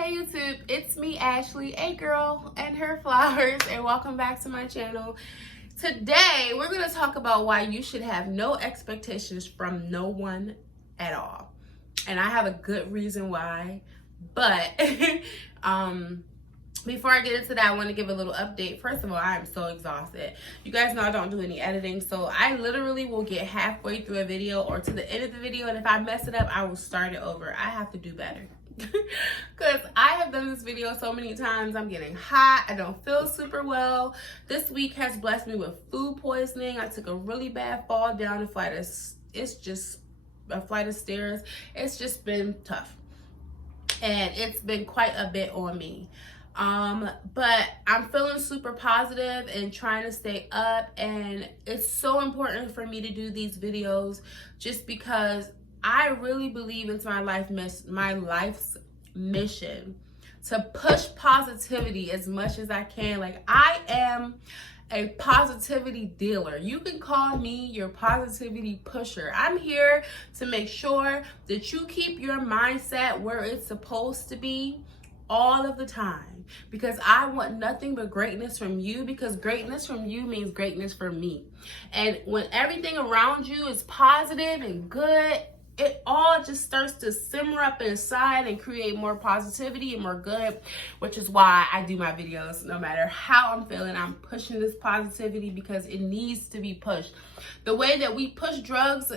Hey YouTube, it's me Ashley, a girl and her flowers, and welcome back to my channel. Today we're going to talk about why you should have no expectations from no one at all. And I have a good reason why, but before I get into that, I want to give a little update. First of all, I am so exhausted. You guys know I don't do any editing, so I literally will get halfway through a video or to the end of the video, and if I mess it up, I will start it over. I have to do better. Because I have done this video so many times. I'm getting hot. I don't feel super well. This week has blessed me with food poisoning. I took a really bad fall down a flight of stairs. It's just been tough. And it's been quite a bit on me. But I'm feeling super positive and trying to stay up, and it's so important for me to do these videos just because I really believe it's my life's mission to push positivity as much as I can. Like, I am a positivity dealer. You can call me your positivity pusher. I'm here to make sure that you keep your mindset where it's supposed to be all of the time, because I want nothing but greatness from you, because greatness from you means greatness for me. And when everything around you is positive and good, it all just starts to simmer up inside and create more positivity and more good, which is why I do my videos. No matter how I'm feeling, I'm pushing this positivity because it needs to be pushed. The way that we push drugs,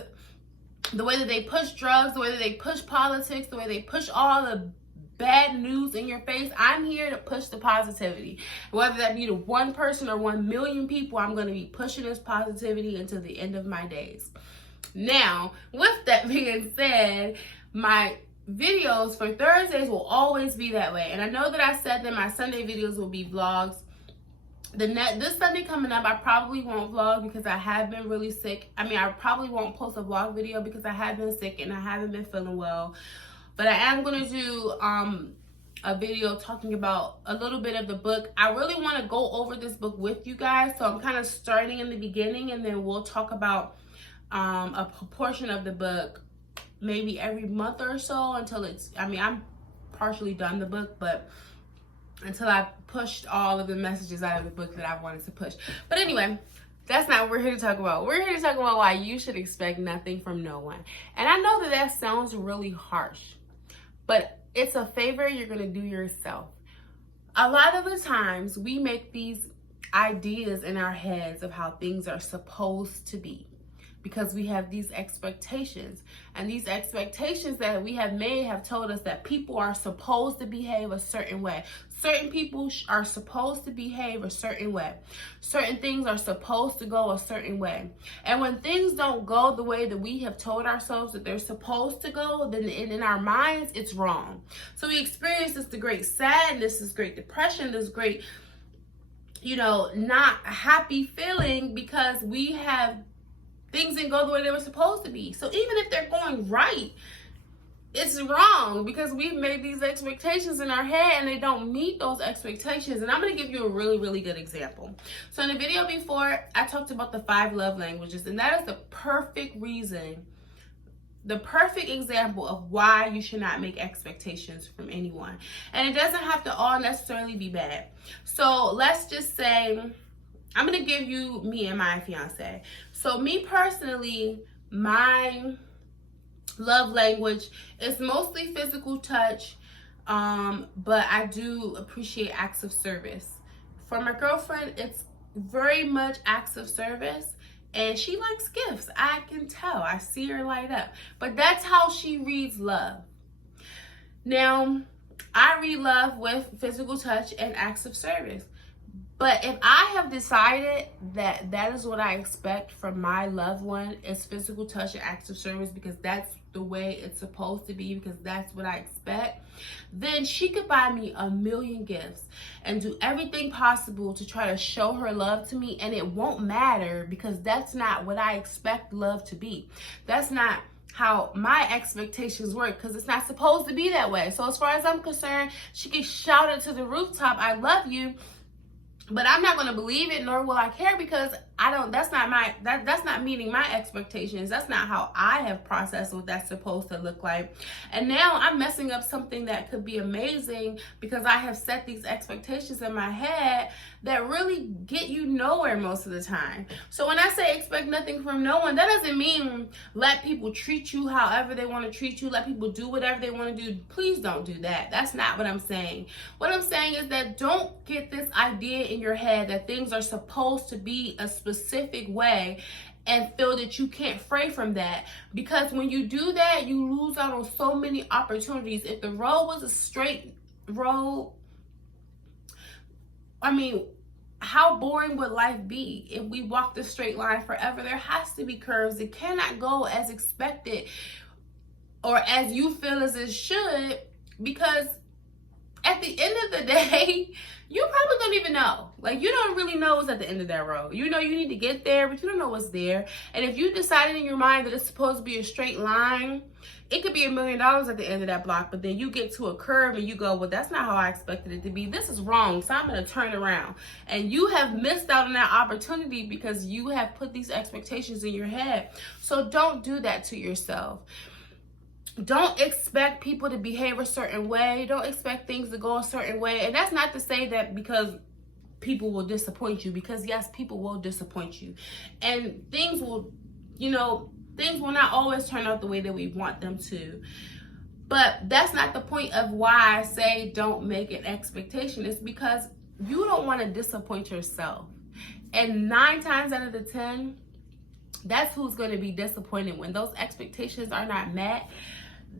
the way that they push drugs, the way that they push politics, the way they push all the bad news in your face, I'm here to push the positivity. Whether that be to one person or 1 million people, I'm going to be pushing this positivity until the end of my days. Now, with that being said, my videos for Thursdays will always be that way. And I know that I said that my Sunday videos will be vlogs. This Sunday coming up, I probably won't vlog because I have been really sick. I probably won't post a vlog video because I have been sick and I haven't been feeling well. But I am going to do a video talking about a little bit of the book. I really want to go over this book with you guys. So I'm kind of starting in the beginning, and then we'll talk about a portion of the book maybe every month or so until it's, I'm partially done the book, but until I've pushed all of the messages out of the book that I wanted to push. But anyway, that's not what we're here to talk about. We're here to talk about why you should expect nothing from no one. And I know that that sounds really harsh, but it's a favor you're going to do yourself. A lot of the times we make these ideas in our heads of how things are supposed to be, because we have these expectations, and these expectations that we have made have told us that people are supposed to behave a certain way. Certain people are supposed to behave a certain way. Certain things are supposed to go a certain way. And when things don't go the way that we have told ourselves that they're supposed to go, then in our minds, it's wrong. So we experience this great sadness, this great depression, this great, not happy feeling because we have things didn't go the way they were supposed to be. So even if they're going right, it's wrong because we've made these expectations in our head and they don't meet those expectations. And I'm going to give you a really, really good example. So in the video before, I talked about the 5 love languages, and that is the perfect reason, the perfect example of why you should not make expectations from anyone. And it doesn't have to all necessarily be bad. So let's just say, I'm going to give you me and my fiance. So me personally, my love language is mostly physical touch, but I do appreciate acts of service. For my girlfriend, it's very much acts of service, and she likes gifts. I can tell. I see her light up. But that's how she reads love. Now, I read love with physical touch and acts of service. But if I have decided that that is what I expect from my loved one, is physical touch and acts of service, because that's the way it's supposed to be, because that's what I expect, then she could buy me 1 million gifts and do everything possible to try to show her love to me, and it won't matter because that's not what I expect love to be. That's not how my expectations work, because it's not supposed to be that way. So as far as I'm concerned, she can shout it to the rooftop, I love you, but I'm not going to believe it, nor will I care, because that's not meeting my expectations. That's not how I have processed what that's supposed to look like. And now I'm messing up something that could be amazing because I have set these expectations in my head that really get you nowhere most of the time. So when I say expect nothing from no one, that doesn't mean let people treat you however they want to treat you, let people do whatever they want to do. Please don't do that. That's not what I'm saying. What I'm saying is that don't get this idea in your head that things are supposed to be a specific way and feel that you can't fray from that. Because when you do that, you lose out on so many opportunities. If the road was a straight road, I mean, how boring would life be if we walked a straight line forever? There has to be curves. It cannot go as expected or as you feel as it should, because at the end of the day, you probably don't even know. Like, you don't really know what's at the end of that road. You know you need to get there, but you don't know what's there. And if you decided in your mind that it's supposed to be a straight line, it could be $1 million at the end of that block, but then you get to a curve and you go, well, that's not how I expected it to be. This is wrong, so I'm going to turn around. And you have missed out on that opportunity because you have put these expectations in your head. So don't do that to yourself. Don't expect people to behave a certain way. Don't expect things to go a certain way. And that's not to say that because people will disappoint you, because yes, people will disappoint you. And things will not always turn out the way that we want them to. But that's not the point of why I say don't make an expectation. It's because you don't want to disappoint yourself. And 9 times out of the 10, that's who's going to be disappointed when those expectations are not met.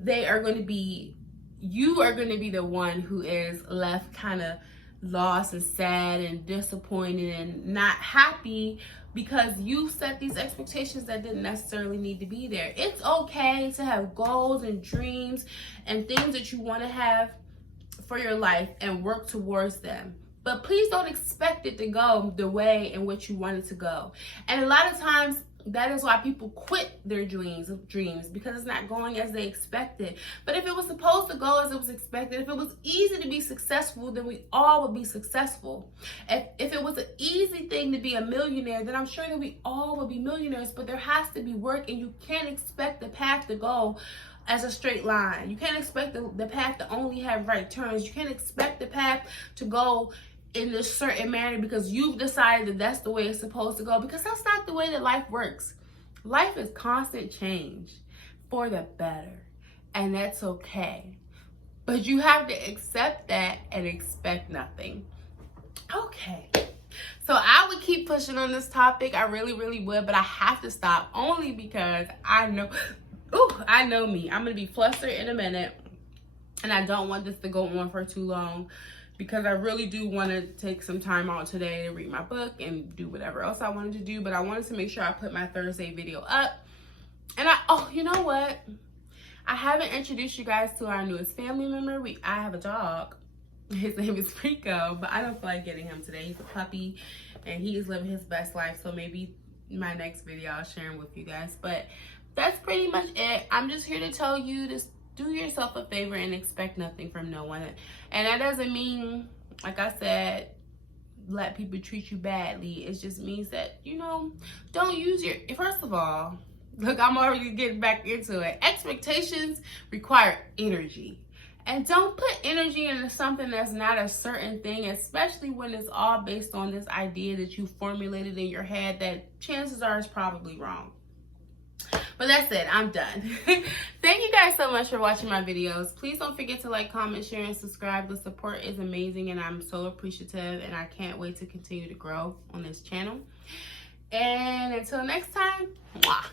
You are going to be the one who is left kind of lost and sad and disappointed and not happy because you set these expectations that didn't necessarily need to be there. It's okay to have goals and dreams and things that you want to have for your life and work towards them. But please don't expect it to go the way in which you want it to go. And a lot of times, that is why people quit their dreams, because it's not going as they expected. But if it was supposed to go as it was expected, if it was easy to be successful, then we all would be successful. If it was an easy thing to be a millionaire, then I'm sure that we all would be millionaires. But there has to be work, and you can't expect the path to go as a straight line. You can't expect the path to only have right turns. You can't expect the path to go in this certain manner because you've decided that that's the way it's supposed to go, because that's not the way that life works. Life is constant change for the better, and that's okay. But you have to accept that and expect nothing. Okay. So I would keep pushing on this topic. I really, really would, but I have to stop only because I know me. I'm going to be flustered in a minute, and I don't want this to go on for too long, because I really do want to take some time out today to read my book and do whatever else I wanted to do. But I wanted to make sure I put my Thursday video up. And you know what? I haven't introduced you guys to our newest family member. I have a dog. His name is Rico, but I don't feel like getting him today. He's a puppy, and he is living his best life. So maybe my next video I'll share him with you guys. But that's pretty much it. I'm just here to tell you to do yourself a favor and expect nothing from no one. And that doesn't mean, like I said, let people treat you badly. It just means that, don't use first of all, look, I'm already getting back into it. Expectations require energy. And don't put energy into something that's not a certain thing, especially when it's all based on this idea that you formulated in your head that chances are is probably wrong. But that's it. I'm done. Thank you guys so much for watching my videos. Please don't forget to like, comment, share, and subscribe. The support is amazing, and I'm so appreciative, and I can't wait to continue to grow on this channel. And until next time, mwah.